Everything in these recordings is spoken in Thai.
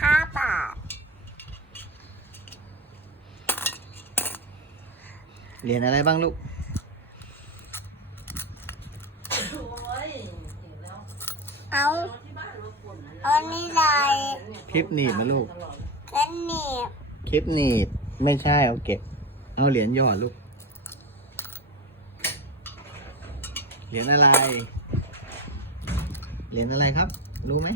ห้าบาท เหรียญอะไรบ้างลูก เอาเอานี่ลายคลิปหนีบมาลูกกันหนีบคลิปหนีบไม่ใช่เอาเก็บ เอาเหรียญหยอดลูก เหรียญอะไร เหรียญอะไรครับ รู้ไหม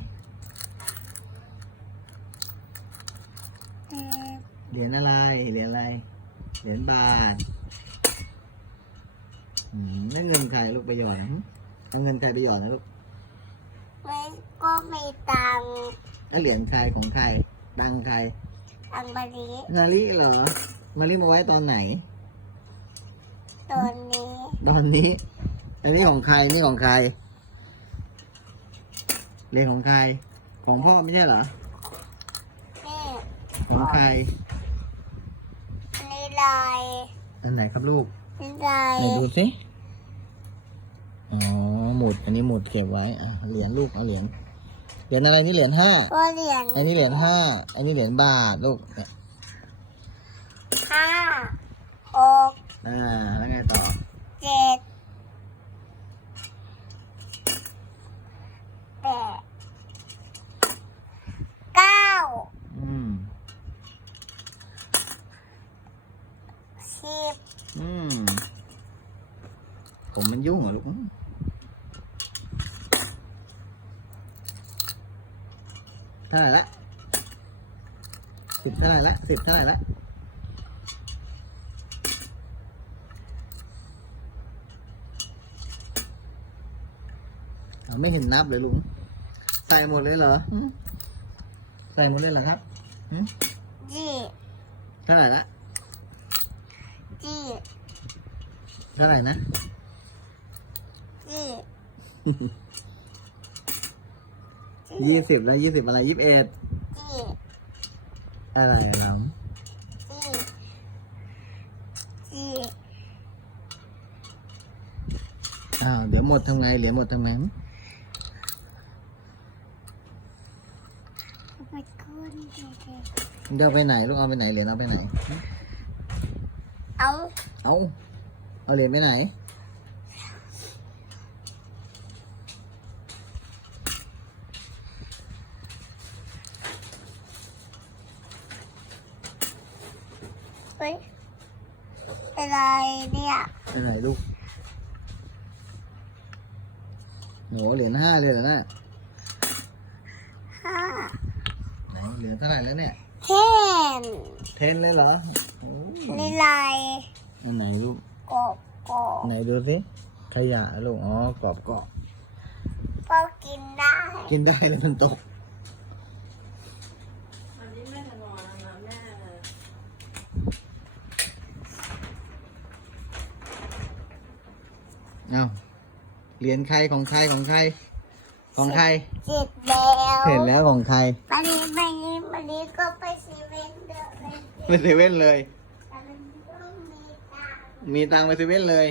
เอ่อ เหรียญอะไร เหรียญอะไร เหรียญบาทอืมนั่นเงินใครลูกไปหยอดนะเอาเงินใครไปหยอดนะลูกไม่ก็มีตังค์แล้วเหรียญใครของใคร ตังค์ใคร ตังค์บรินาริเหรอ มาริมาไว้ตอนไหนตัวนี้ ตอนนี้ อันนี้ของใคร นี่ของใคร เหรียญของใคร ของพ่อไม่ใช่เหรอนี่ของใครอันนี้ ลายอันไหนครับลูกนี่ลายไหนดูสิอ๋อหมุดอันนี้หมุดเก็บไว้อะเหรียญลูกเอาเหรียญเหรียญอะไรนี่เหรียญห้าตัวเหรียญอันนี้เหรียญห้าอันนี้เหรียญบาทลูกเนี่ยห้าหกอ่าแล้วไงต่อ เจ็ดแปดเก้า อืม สิ บอืม ผมมันยุ่งเหรอลูกอืมเท่าไหร่ละสิบเท่าไหร่ละสิบเท่าไหร่ละเอาไม่เห็นนับเลยลุง ใส่หมดเลยเหรออืมใส่หมดเลยเหรอครับอืมยี่เท่าไหร่ละ ยี่เท่าไหร่นะยี่ยี่สิบแล้วยี่สิบอะไรยี่สิบเอ็ดยี่อะไรอะน้องยี่ยี่อ้าวเดี๋ยวหมดทำไงเหรียญหมดทำไงไปขึ้นเด็ก เดี๋ยวไปไหนลูกเอาไปไหนเหรียญเอาไปไหนๆ เอาเอาเอาเหรียญไปไหน เฮ้ยอะไรเนี่ยไปไหนลูกโหเหรียญห้าเลยเหรอน่ะห้าไหนเหรียญเท่าไหร่แล้วเนี่ย เท่นเทนเลยเหรอ โอ้นี่ลายอันไหนลูกกบกบไหนดูสิขยะลูกอ๋อกรอบกรอบก็กินได้กินได้เลยมันตกอันนี้แม่จะนอนแล้วนะแม่เอาเหรียญใครของใครของใครของใครเสร็จแล้วเห็นแล้วของใครวันนี้วันนี้วันนี้ก็ไปเซเว่นเดอะไปไปเซเว่นเลยแต่ มีตังค์มีตังค์ไปเซเว่นเลย